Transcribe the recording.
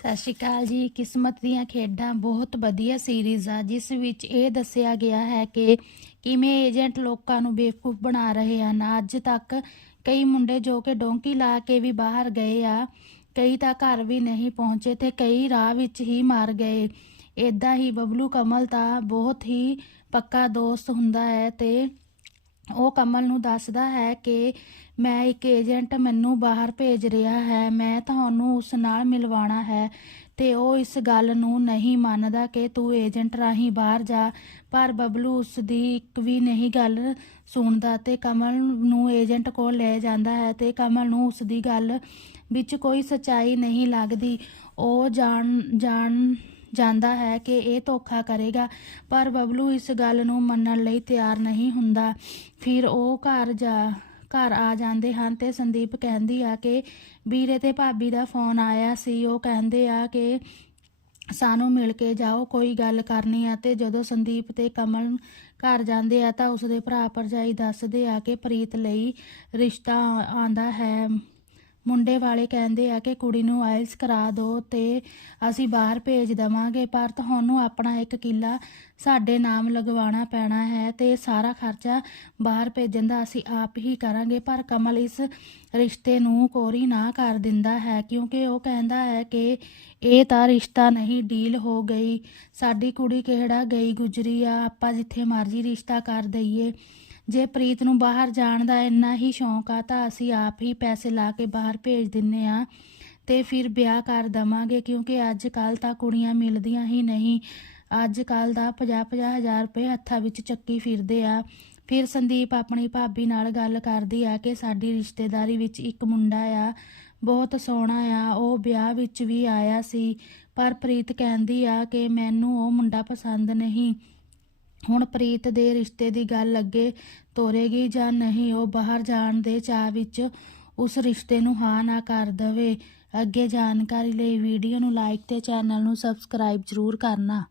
ਸਤਿ ਸ਼੍ਰੀ ਅਕਾਲ ਜੀ। ਕਿਸਮਤ ਦੀਆਂ ਖੇਡਾਂ ਬਹੁਤ ਵਧੀਆ ਸੀਰੀਜ਼ ਆ, ਜਿਸ ਵਿੱਚ ਇਹ ਦੱਸਿਆ ਗਿਆ ਹੈ ਕਿ ਕਿਵੇਂ ਏਜੰਟ ਲੋਕਾਂ ਨੂੰ ਬੇਵਕੂਫ ਬਣਾ ਰਹੇ ਹਨ। ਅੱਜ ਤੱਕ ਕਈ ਮੁੰਡੇ ਜੋ ਕਿ ਡੋਂਕੀ ਲਾ ਕੇ ਵੀ ਬਾਹਰ ਗਏ ਆ, ਕਈ ਤਾਂ ਘਰ ਵੀ ਨਹੀਂ ਪਹੁੰਚੇ ਤੇ ਕਈ ਰਾਹ ਵਿੱਚ ਹੀ ਮਾਰ ਗਏ। ਇਦਾਂ ਹੀ ਬਬਲੂ ਕਮਲ ਤਾਂ ਬਹੁਤ ਹੀ ਪੱਕਾ ਦੋਸਤ ਹੁੰਦਾ ਹੈ ਤੇ ਉਹ ਕਮਲ ਨੂੰ ਦੱਸਦਾ ਹੈ ਕਿ ਮੈਂ ਇੱਕ ਏਜੰਟ ਮੈਨੂੰ ਬਾਹਰ ਭੇਜ ਰਿਹਾ ਹੈ, ਮੈਂ ਤੁਹਾਨੂੰ ਉਸ ਨਾਲ ਮਿਲਵਾਉਣਾ ਹੈ। ਤੇ ਉਹ ਇਸ ਗੱਲ ਨੂੰ ਨਹੀਂ ਮੰਨਦਾ ਕਿ ਤੂੰ ਏਜੰਟ ਰਾਹੀਂ ਬਾਹਰ ਜਾ, ਪਰ ਬਬਲੂ ਉਸ ਦੀ ਇੱਕ ਵੀ ਨਹੀਂ ਗੱਲ ਸੁਣਦਾ ਤੇ ਕਮਲ ਨੂੰ ਏਜੰਟ ਕੋਲ ਲੈ ਜਾਂਦਾ ਹੈ ਤੇ ਕਮਲ ਨੂੰ ਉਸ ਦੀ ਗੱਲ ਵਿੱਚ ਕੋਈ ਸੱਚਾਈ ਨਹੀਂ ਲੱਗਦੀ। ਉਹ ਜਾਣ ਜਾਣ ਜਾਂਦਾ ਹੈ ਕਿ ਇਹ ਧੋਖਾ ਕਰੇਗਾ, ਪਰ ਬਬਲੂ ਇਸ ਗੱਲ ਨੂੰ ਮੰਨਣ ਲਈ ਤਿਆਰ ਨਹੀਂ ਹੁੰਦਾ। ਫਿਰ ਉਹ ਘਰ ਜਾ, ਘਰ ਆ ਜਾਂਦੇ ਹਨ ਤੇ ਸੰਦੀਪ ਕਹਿੰਦੀ ਆ ਕਿ ਵੀਰੇ ਤੇ ਭਾਬੀ ਦਾ ਫੋਨ ਆਇਆ ਸੀ, ਉਹ ਕਹਿੰਦੇ ਆ ਕਿ ਸਾਨੂੰ ਮਿਲ ਕੇ ਜਾਓ, ਕੋਈ ਗੱਲ ਕਰਨੀ ਆ ਤੇ ਜਦੋਂ ਸੰਦੀਪ ਤੇ ਕਮਲ ਘਰ ਜਾਂਦੇ ਆ ਤਾਂ ਉਸਦੇ ਭਰਾ ਭਰਜਾਈ ਦੱਸਦੇ ਆ ਕਿ ਪ੍ਰੀਤ ਲਈ ਰਿਸ਼ਤਾ ਆਂਦਾ ਹੈ। ਮੁੰਡੇ ਵਾਲੇ ਕਹਿੰਦੇ ਆ ਕਿ ਕੁੜੀ ਨੂੰ ਆਇਲਸ ਕਰਾ ਦਿਓ ਤੇ ਅਸੀਂ ਬਾਹਰ ਭੇਜ ਦਵਾਂਗੇ, ਪਰ ਤੁਹਾਨੂੰ ਆਪਣਾ ਇੱਕ ਕਿੱਲਾ ਸਾਡੇ ਨਾਮ ਲਗਵਾਉਣਾ ਪੈਣਾ ਹੈ ਤੇ ਸਾਰਾ ਖਰਚਾ ਬਾਹਰ ਭੇਜਣ ਦਾ ਅਸੀਂ ਆਪ ਹੀ ਕਰਾਂਗੇ। ਪਰ ਕਮਲ ਇਸ ਰਿਸ਼ਤੇ ਨੂੰ ਕੋਰੀ ਨਾ ਕਰ ਦਿੰਦਾ ਹੈ, ਕਿਉਂਕਿ ਉਹ ਕਹਿੰਦਾ ਹੈ ਕਿ ਇਹ ਤਾਂ ਰਿਸ਼ਤਾ ਨਹੀਂ, ਡੀਲ ਹੋ ਗਈ। ਸਾਡੀ ਕੁੜੀ ਕਿਹੜਾ ਗਈ ਗੁਜਰੀ ਆ, ਆਪਾਂ ਜਿੱਥੇ ਮਰਜ਼ੀ ਰਿਸ਼ਤਾ ਕਰ ਦਈਏ। ਜੇ ਪ੍ਰੀਤ ਨੂੰ ਬਾਹਰ ਜਾਣ ਦਾ ਇੰਨਾ ਹੀ ਸ਼ੌਂਕ ਆ ਤਾਂ ਅਸੀਂ ਆਪ ਹੀ ਪੈਸੇ ਲਾ ਕੇ ਬਾਹਰ ਭੇਜ ਦਿੰਨੇ ਆ ਤੇ ਫਿਰ ਵਿਆਹ ਕਰ ਦਵਾਂਗੇ ਕਿਉਂਕਿ ਅੱਜ ਕੱਲ ਤਾਂ ਕੁੜੀਆਂ ਮਿਲਦੀਆਂ ਹੀ ਨਹੀਂ। ਅੱਜ ਕੱਲ ਦਾ 50-50 ਹਜ਼ਾਰ ਰੁਪਏ ਹੱਥਾਂ ਵਿੱਚ ਚੱਕੀ ਫਿਰਦੇ ਆ। ਫਿਰ ਸੰਦੀਪ ਆਪਣੀ ਭਾਬੀ ਨਾਲ ਗੱਲ ਕਰਦੀ ਆ ਕਿ ਸਾਡੀ ਰਿਸ਼ਤੇਦਾਰੀ ਵਿੱਚ ਇੱਕ ਮੁੰਡਾ ਆ, ਬਹੁਤ ਸੋਹਣਾ ਆ, ਉਹ ਵਿਆਹ ਵਿੱਚ ਵੀ ਆਇਆ ਸੀ। ਪਰ ਪ੍ਰੀਤ ਕਹਿੰਦੀ ਆ ਕਿ ਮੈਨੂੰ ਉਹ ਮੁੰਡਾ ਪਸੰਦ ਨਹੀਂ। ਹੁਣ ਪ੍ਰੀਤ ਦੇ ਰਿਸ਼ਤੇ ਦੀ ਗੱਲ ਅੱਗੇ ਤੋਰੇਗੀ ਜਾਂ ਨਹੀਂ, ਉਹ ਬਾਹਰ ਜਾਣ ਦੇ ਚਾਹ ਵਿੱਚ ਉਸ ਰਿਸ਼ਤੇ ਨੂੰ ਹਾਂ ਨਾ ਕਰ ਦਵੇ। ਅੱਗੇ ਜਾਣਕਾਰੀ ਲਈ ਵੀਡੀਓ ਨੂੰ ਲਾਈਕ ਤੇ ਚੈਨਲ ਨੂੰ ਸਬਸਕ੍ਰਾਈਬ ਜ਼ਰੂਰ ਕਰਨਾ।